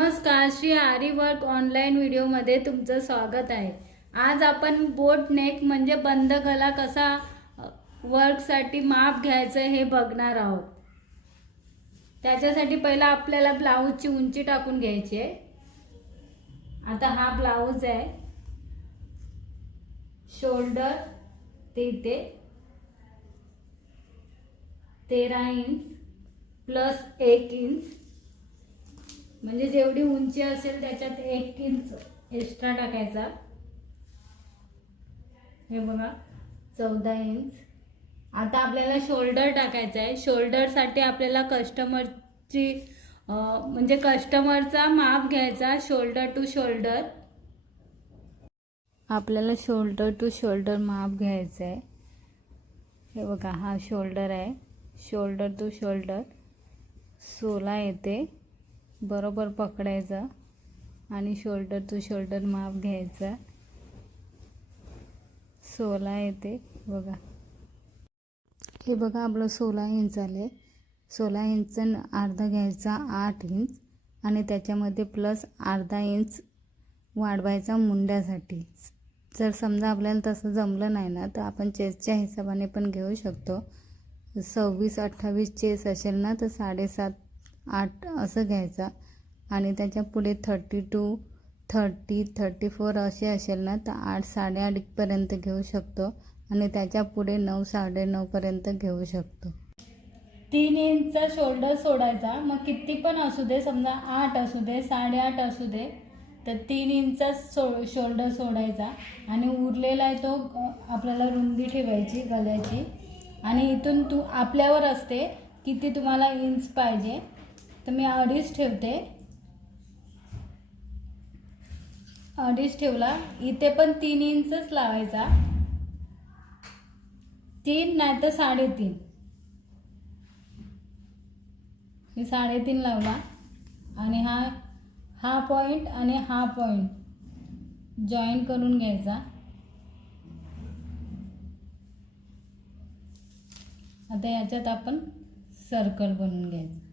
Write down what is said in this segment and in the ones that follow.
नमस्कार श्री आरी work online व्हिडिओमध्ये तुमचं स्वागत आहे. आज आपण बोट नेक म्हणजे बंद गला कसा वर्कसाठी माप घ्यायचं हे बघणार आहोत. त्याच्यासाठी पहिला आपल्याला ब्लाऊजची उंची टाकून घ्यायची आहे. आता हा ब्लाऊज आहे. शोल्डर ते इथे तेरा इंच प्लस एक इंच म्हणजे जेवढी उंची असेल त्याच्यात एक इंच एक्स्ट्रा टाकायचा. हे बघा चौदा इंच. आता आपल्याला शोल्डर टाकायचा आहे. शोल्डरसाठी आपल्याला कस्टमरची म्हणजे कस्टमरचा माप घ्यायचा शोल्डर टू शोल्डर आपल्याला शोल्डर टू शोल्डर माप घ्यायचं आहे. हे बघा हा शोल्डर आहे. शोल्डर टू शोल्डर सोला येते. बरोबर पकडायचा आणि शोल्डर टू शोल्डर माप घ्यायचा. सोला येते बघा. हे बघा आपलं सोळा इंच आले. सोळा इंच अर्धा घ्यायचा आठ इंच आणि त्याच्यामध्ये प्लस अर्धा इंच वाढवायचा मुंड्यासाठी. जर समजा आपल्याला तसं जमलं नाही ना तर आपण चेसच्या हिशोबाने पण घेऊ शकतो. सव्वीस अठ्ठावीस चेस असेल ना तर साडेसात आठ असं घ्यायचा. आणि त्याच्या पुढे thirty two thirty thirty four असे असेल ना तर आठ साडेआठपर्यंत घेऊ शकतो. आणि त्याच्या पुढे नऊ साडेनऊपर्यंत घेऊ शकतो. तीन इंचचा शोल्डर सोडायचा. मग किती पण असू दे समजा आठ असू दे साडेआठ असू दे तर तीन इंचचा सो शोल्डर सोडायचा. आणि उरलेला आहे तो आपल्याला रुंदी ठेवायची गल्याची आणि इथून तू आपल्यावर असते किती तुम्हाला इंच पाहिजे. तर मी अडीच ठेवते. अडीच ठेवला. इथे पण तीन इंचच लावायचा. तीन नाही तर साडेतीन. मी साडेतीन लावला. आणि हा हा पॉईंट आणि हा पॉईंट जॉईन करून घ्यायचा. आता याच्यात आपण सर्कल बनवून घ्यायचा.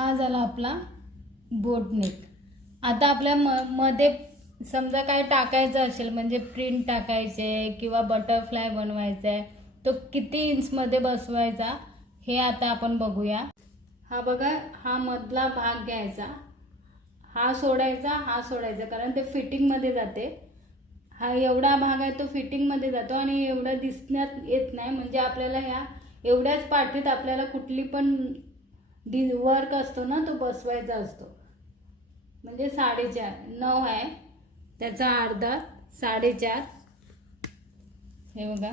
हा झाला आपला बोटनेक. आता आपल्या म मध्ये समजा काय टाकायचं असेल म्हणजे प्रिंट टाकायचे किंवा बटरफ्लाय बनवायचा आहे तो किती इंचमध्ये बसवायचा हे आता आपण बघूया. हा बघा हा मधला भाग घ्यायचा. हा सोडायचा हा सोडायचा कारण ते फिटिंगमध्ये जाते. हा एवढा भाग आहे तो फिटिंगमध्ये जातो आणि एवढा दिसण्यात येत नाही म्हणजे आपल्याला ह्या एवढ्याच पाठीत आपल्याला कुठली पण डि वर्क असतो ना तो बसवायचा असतो. म्हणजे साडेचार नऊ आहे. त्याचा अर्धा साडेचार. हे बघा.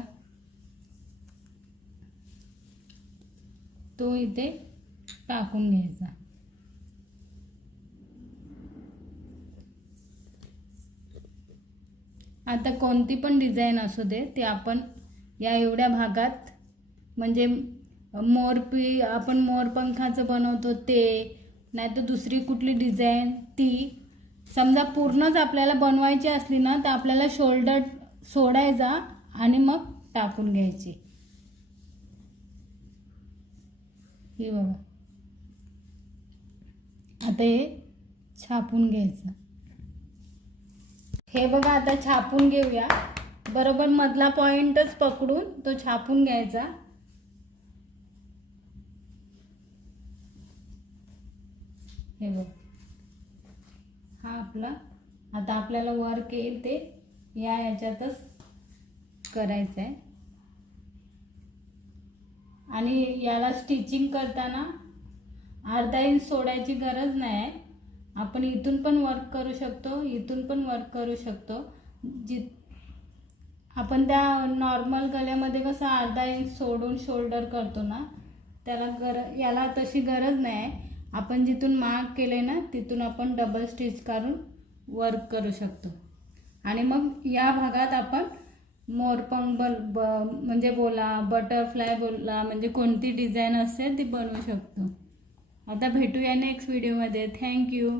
तो इथे टाकून घ्यायचा. आता कोणती पण डिझाईन असू दे ते आपण या एवढ्या भागात म्हणजे मोरपी आपण मोरपंखाचं बनवतो ते नाही तर दुसरी कुठली डिझाईन ती. समजा पूर्णच आपल्याला बनवायची असली ना तर आपल्याला शोल्डर सोडायचा आणि मग टाकून घ्यायची. हे बघा. आता हे छापून घ्यायचं. हे बघा आता छापून घेऊया. बरोबर मधला पॉइंटच पकडून तो छापून घ्यायचा. हे बघ. हा आपला. आता आपल्याला वर्क येईल ते या याच्यातच करायचं आहे आणि याला स्टिचिंग करताना अर्धा इंच सोडायची गरज नाही आहे. आपण इथून पण वर्क करू शकतो इथून पण वर्क करू शकतो. जि आपण त्या नॉर्मल गल्यामध्ये कसं अर्धा इंच सोडून शोल्डर करतो ना त्याला गर याला तशी गरज नाही आहे. आपण जिथून मार्क केले ना तिथून आपण डबल स्टिच काढून वर्क करू शकतो. आणि मग या भागात आपण मोरपंख बल ब म्हणजे बोला बटरफ्लाय बोला म्हणजे कोणती डिझाईन असेल ती बनवू शकतो. आता भेटूया नेक्स्ट व्हिडिओमध्ये थँक्यू